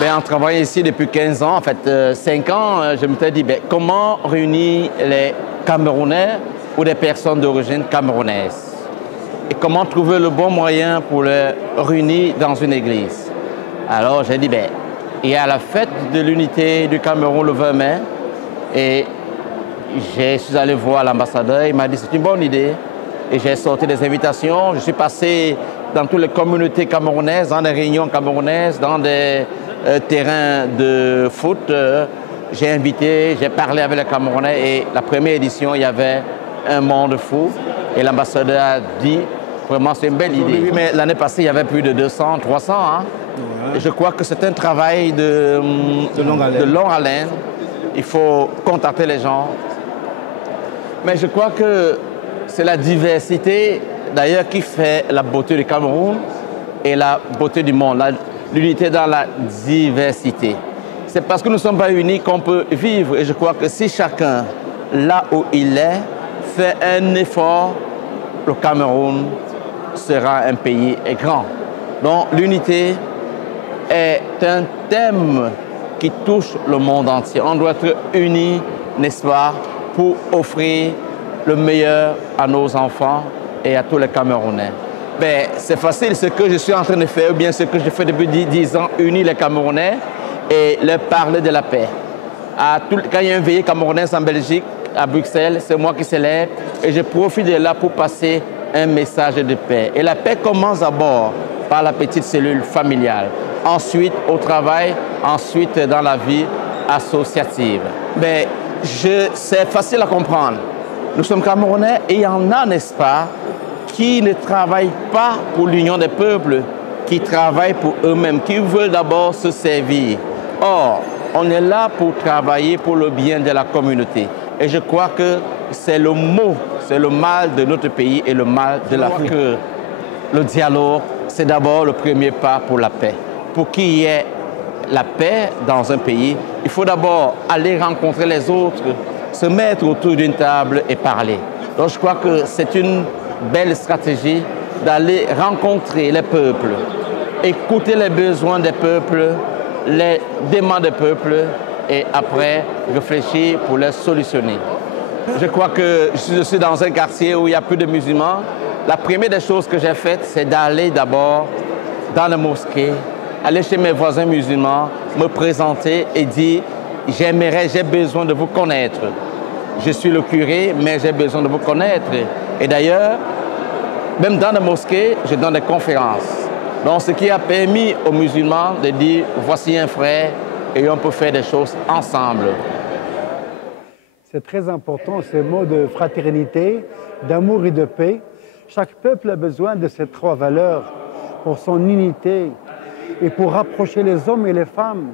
Ben, en travaillant ici depuis 15 ans, en fait 5 ans, je me suis dit ben, comment réunir les Camerounais ou des personnes d'origine camerounaise et comment trouver le bon moyen pour les réunir dans une église. Alors j'ai dit, ben, il y a la fête de l'unité du Cameroun le 20 mai et je suis allé voir l'ambassadeur, il m'a dit c'est une bonne idée et j'ai sorti des invitations. Je suis passé dans toutes les communautés camerounaises, dans des réunions camerounaises, dans des terrains de foot. J'ai invité, j'ai parlé avec les Camerounais et la première édition, il y avait un monde fou et l'ambassadeur a dit vraiment c'est une belle idée. Mais l'année passée, il y avait plus de 200, 300. Hein? Ouais. Et je crois que c'est un travail de longue haleine. Il faut contacter les gens. Mais je crois que c'est la diversité d'ailleurs qui fait la beauté du Cameroun et la beauté du monde. L'unité dans la diversité. C'est parce que nous ne sommes pas unis qu'on peut vivre. Et je crois que si chacun, là où il est, fait un effort, le Cameroun sera un pays grand. Donc l'unité est un thème qui touche le monde entier. On doit être unis, n'est-ce pas, pour offrir le meilleur à nos enfants et à tous les Camerounais. Ben, c'est facile, ce que je suis en train de faire, ou bien ce que je fais depuis 10 ans, unir les Camerounais et leur parler de la paix. Quand il y a un veillée camerounaise en Belgique, à Bruxelles, c'est moi qui célèbre et je profite de là pour passer un message de paix. Et la paix commence d'abord par la petite cellule familiale, ensuite au travail, ensuite dans la vie associative. Ben, c'est facile à comprendre. Nous sommes Camerounais et il y en a, n'est-ce pas, qui ne travaillent pas pour l'union des peuples, qui travaillent pour eux-mêmes, qui veulent d'abord se servir. Or, on est là pour travailler pour le bien de la communauté. Et je crois que c'est le mot, c'est le mal de notre pays et le mal de l'Afrique. Le dialogue, c'est d'abord le premier pas pour la paix. Pour qu'il y ait la paix dans un pays, il faut d'abord aller rencontrer les autres, se mettre autour d'une table et parler. Donc je crois que c'est une belle stratégie d'aller rencontrer les peuples, écouter les besoins des peuples, les demandes des peuples et après réfléchir pour les solutionner. Je crois que je suis dans un quartier où il y a plus de musulmans. La première des choses que j'ai faites, c'est d'aller d'abord dans la mosquée, aller chez mes voisins musulmans, me présenter et dire « j'ai besoin de vous connaître. Je suis le curé, mais j'ai besoin de vous connaître. » Et d'ailleurs, même dans la mosquée, je donne des conférences. Donc, ce qui a permis aux musulmans de dire « voici un frère et on peut faire des choses ensemble. » C'est très important, ces mots de fraternité, d'amour et de paix. Chaque peuple a besoin de ces trois valeurs pour son unité et pour rapprocher les hommes et les femmes.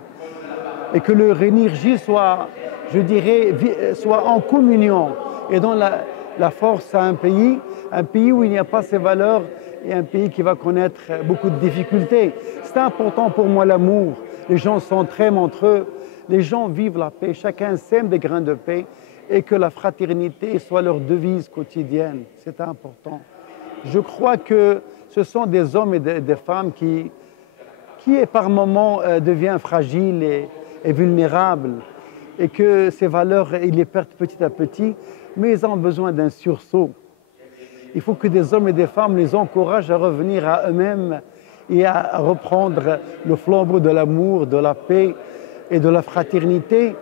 Et que leur énergie soit, je dirais, soit en communion et dans la force à un pays où il n'y a pas ces valeurs et un pays qui va connaître beaucoup de difficultés. C'est important pour moi l'amour. Les gens s'entraiment entre eux, les gens vivent la paix, chacun sème des grains de paix et que la fraternité soit leur devise quotidienne. C'est important. Je crois que ce sont des hommes et des femmes qui par moments deviennent fragiles et vulnérables et que ces valeurs, ils les perdent petit à petit, mais ils ont besoin d'un sursaut. Il faut que des hommes et des femmes les encouragent à revenir à eux-mêmes et à reprendre le flambeau de l'amour, de la paix et de la fraternité.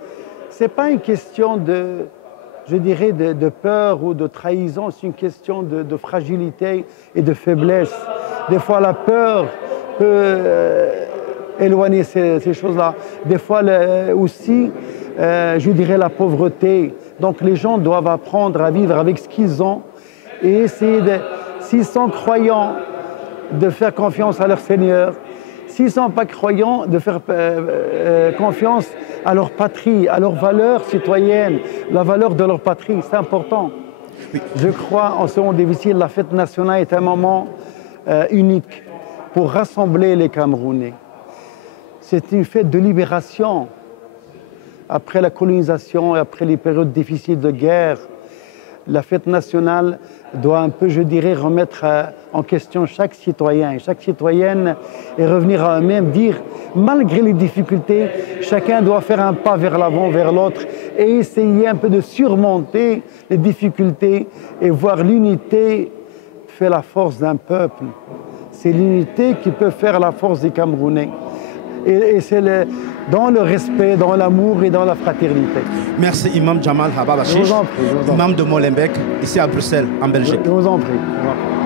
Ce n'est pas une question de, je dirais, de peur ou de trahison, c'est une question de fragilité et de faiblesse. Des fois, la peur peut éloigner ces choses-là. Des fois aussi, je dirais, la pauvreté. Donc les gens doivent apprendre à vivre avec ce qu'ils ont et essayer, s'ils sont croyants, de faire confiance à leur Seigneur. S'ils ne sont pas croyants, de faire confiance à leur patrie, à leurs valeurs citoyennes, la valeur de leur patrie, c'est important. Oui. Je crois, en ce moment difficile, la fête nationale est un moment unique pour rassembler les Camerounais. C'est une fête de libération. Après la colonisation et après les périodes difficiles de guerre, La fête nationale doit un peu, je dirais, remettre en question chaque citoyen et chaque citoyenne et revenir à eux-mêmes, dire, malgré les difficultés, chacun doit faire un pas vers l'avant, vers l'autre et essayer un peu de surmonter les difficultés et voir l'unité fait la force d'un peuple. C'est l'unité qui peut faire la force des Camerounais. Et c'est dans le respect, dans l'amour et dans la fraternité. Merci Imam Jamal Habab Achiche, imam de Molenbeek, ici à Bruxelles, en Belgique. Je vous en prie.